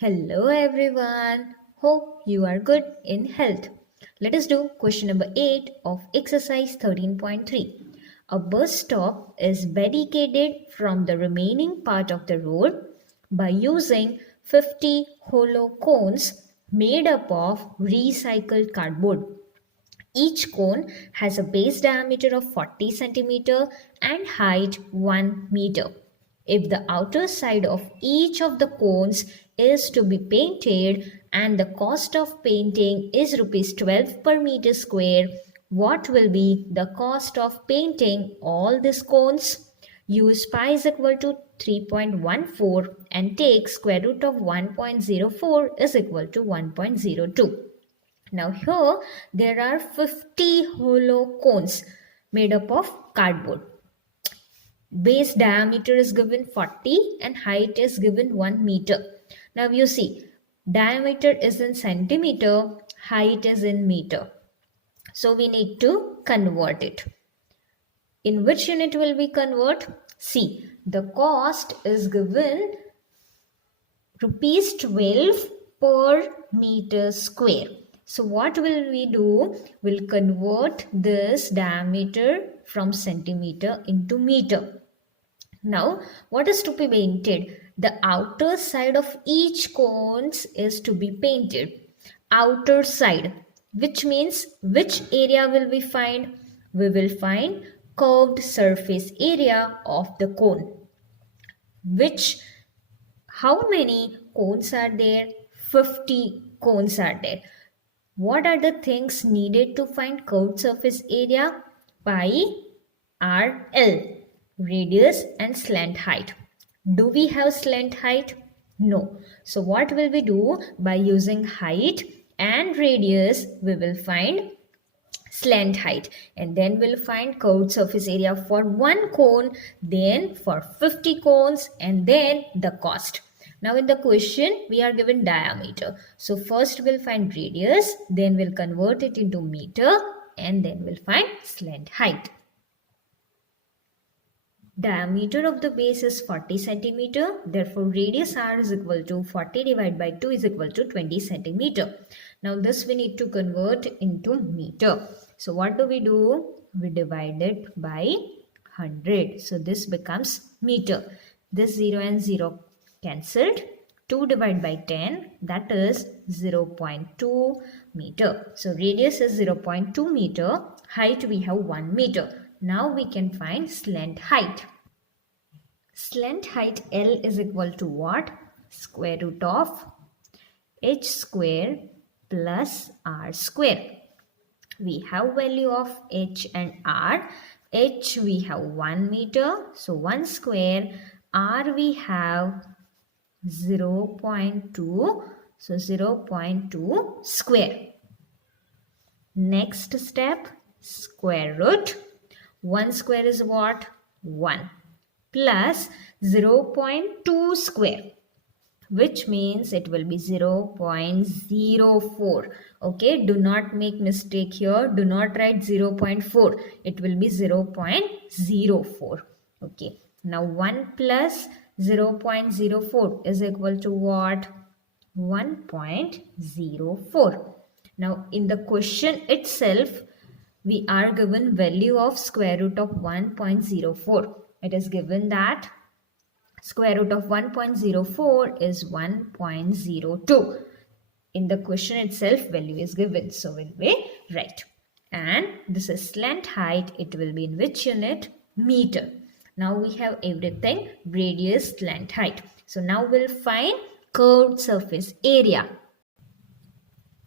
Hello everyone. Hope you are good in health. Let us do question number 8 of exercise 13.3. A bus stop is barricaded from the remaining part of the road by using 50 hollow cones made up of recycled cardboard. Each cone has a base diameter of 40 centimeter and height 1 meter. If the outer side of each of the cones is to be painted and the cost of painting is rupees 12 per meter square, what will be the cost of painting all these cones? Use pi is equal to 3.14 and take square root of 1.04 is equal to 1.02. Now here there are 50 hollow cones made up of cardboard. Base diameter is given 40 and height is given 1 meter. Now you see diameter is in centimeter, height is in meter. So we need to convert it. In which unit will we convert? See, the cost is given rupees 12 per meter square. So what will we do? We'll convert this diameter from centimeter into meter. Now, what is to be painted? The outer side of each cones is to be painted. Outer side, which means which area will we find? We will find curved surface area of the cone. How many cones are there? 50 cones are there. What are the things needed to find curved surface area? Pi r l, radius and slant height. Do we have slant height? No. So what will we do? By using height and radius, we will find slant height, and then we'll find curved surface area for one cone, then for 50 cones, and then the cost. Now in the question we are given diameter. So first we'll find radius, then we'll convert it into meter, and then we'll find slant height. Diameter of the base is 40 centimeter. Therefore, radius r is equal to 40 divided by 2 is equal to 20 centimeter. Now, this we need to convert into meter. So, what do? We divide it by 100. So, this becomes meter. This 0 and 0 cancelled. 2 divided by 10, that is 0.2 meter. So, radius is 0.2 meter. Height we have 1 meter. Now we can find slant height. Slant height L is equal to what? Square root of h square plus r square. We have value of h and r. H we have 1 meter. So 1 square. R we have 0.2. So 0.2 square. Next step, square root. 1 square is what? 1 plus 0.2 square, which means it will be 0.04. Okay, do not make mistake here. Do not write 0.4. It will be 0.04. Okay, now 1 plus 0.04 is equal to what? 1.04. Now in the question itself, we are given value of square root of 1.04. It is given that square root of 1.04 is 1.02. In the question itself, value is given. So we'll be right. And this is slant height. It will be in which unit? Meter. Now we have everything. Radius, slant height. So now we'll find curved surface area.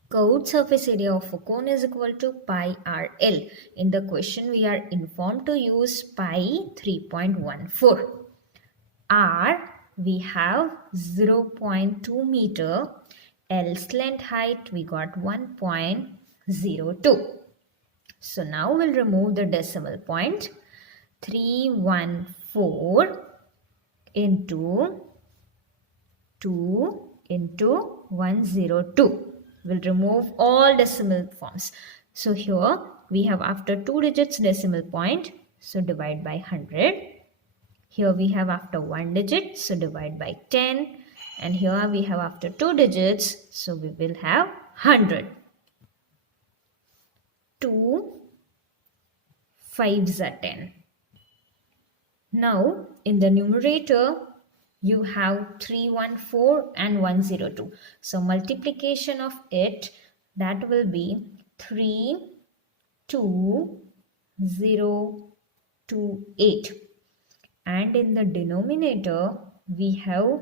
Curved surface area of a cone is equal to pi r l. In the question, we are informed to use pi 3.14. R, we have 0.2 meter. L slant height, we got 1.02. So now we'll remove the decimal point. 314 into 2 into 102. We'll remove all decimal forms. So here we have after 2 digits decimal point. So divide by 100. Here we have after 1 digit. So divide by 10. and here we have after 2 digits, so we will have 100. 2 5s are 10. Now in the numerator you have 314 and 102. So multiplication of it, that will be 32028. And in the denominator we have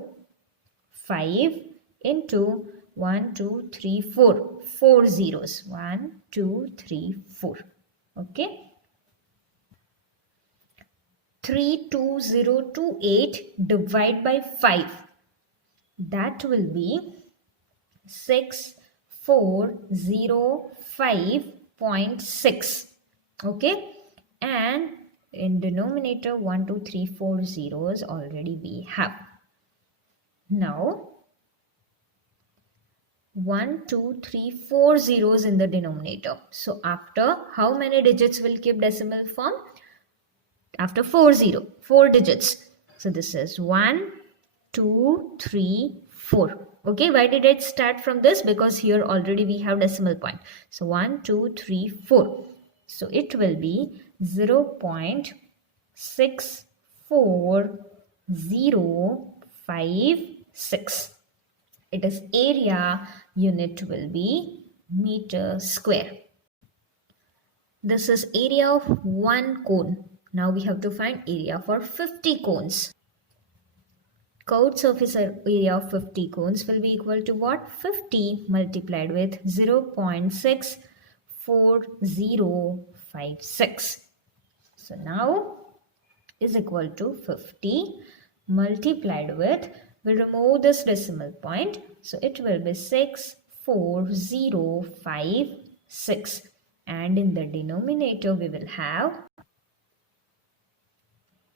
5 into 1 2 3 4, 4 zeros, 1 2 3 4. Okay, 32028 divide by 5, that will be 6405.6. okay, and in denominator 1 2 3 4 zeros already we have. Now 1 2 3 4 zeros in the denominator, so after how many digits will keep decimal form? After 4 digits. So this is 1 2 3 4. Okay, why did it start from this? Because here already we have decimal point. So 1 2 3 4. So it will be 0.64056. It is area, unit will be meter square. This is area of one cone. Now we have to find area for 50 cones. Chord surface area of 50 cones will be equal to what? 50 multiplied with 0.64056. So now is equal to 50 multiplied with, we'll remove this decimal point. So it will be 64056. And in the denominator we will have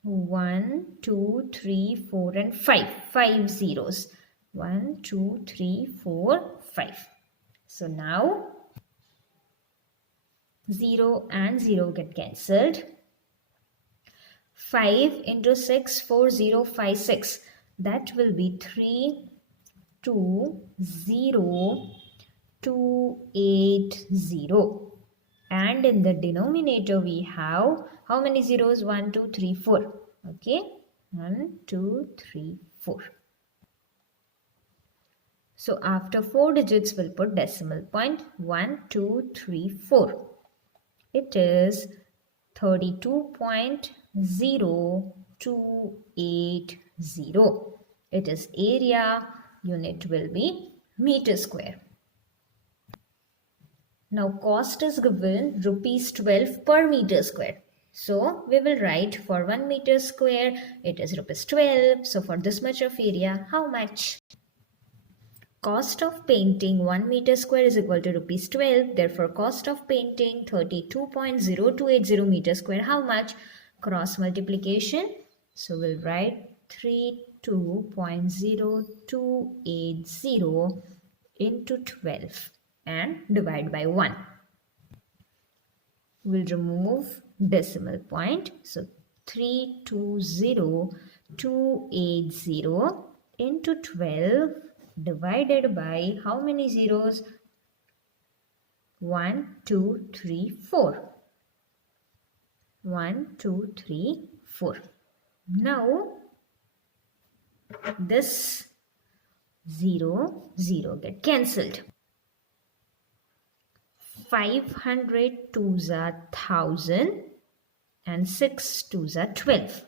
1 2 3 4 and 5 zeros. 1 2 3 4 5. So now 0 and 0 get cancelled. 5 into 64056, that will be 320280. And in the denominator we have how many zeros? 1 2 3 4. Okay, 1 2 3 4. So after 4 digits we'll put decimal point. 1 2 3 4. It is 32.0280. It is area, unit will be meter square. Now cost is given rupees 12 per meter square. So we will write for 1 meter square it is rupees 12. So for this much of area, how much? Cost of painting 1 meter square is equal to rupees 12. Therefore cost of painting 32.0280 meter square, how much? Cross multiplication. So we'll write 32.0280 into 12 and divide by 1. We'll remove decimal point. So 320280 into 12 divided by how many zeros? 1 2 3 4. 1 2 3 4. Now this 0 get cancelled. 500 twos are 1000 and 6 twos are 12.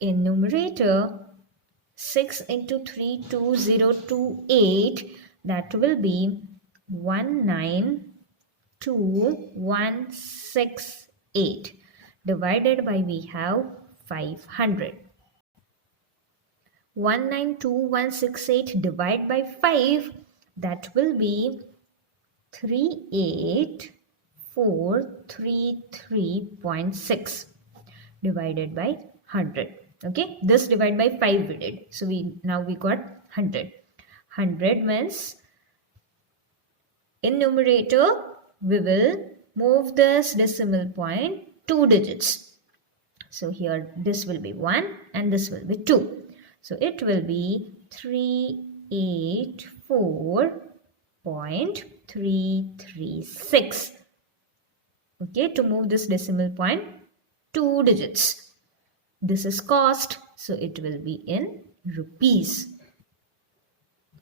In numerator 6 into 32028, that will be 192168 divided by we have 500. 192168 divided by 5, that will be 38433.6 divided by 100. Okay, this divide by 5 we did. So now we got 100. 100 means in numerator we will move this decimal point 2 digits. So here this will be 1 and this will be 2. So it will be 384.336. Okay, to move this decimal point 2 digits. This is cost, so it will be in rupees.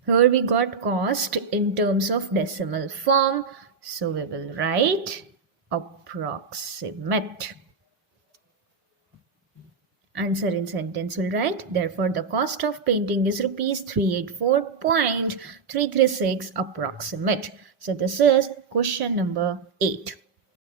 Here we got cost in terms of decimal form, so we will write approximate. Answer in sentence will write, therefore the cost of painting is rupees 384.336 approximate. So this is question number 8.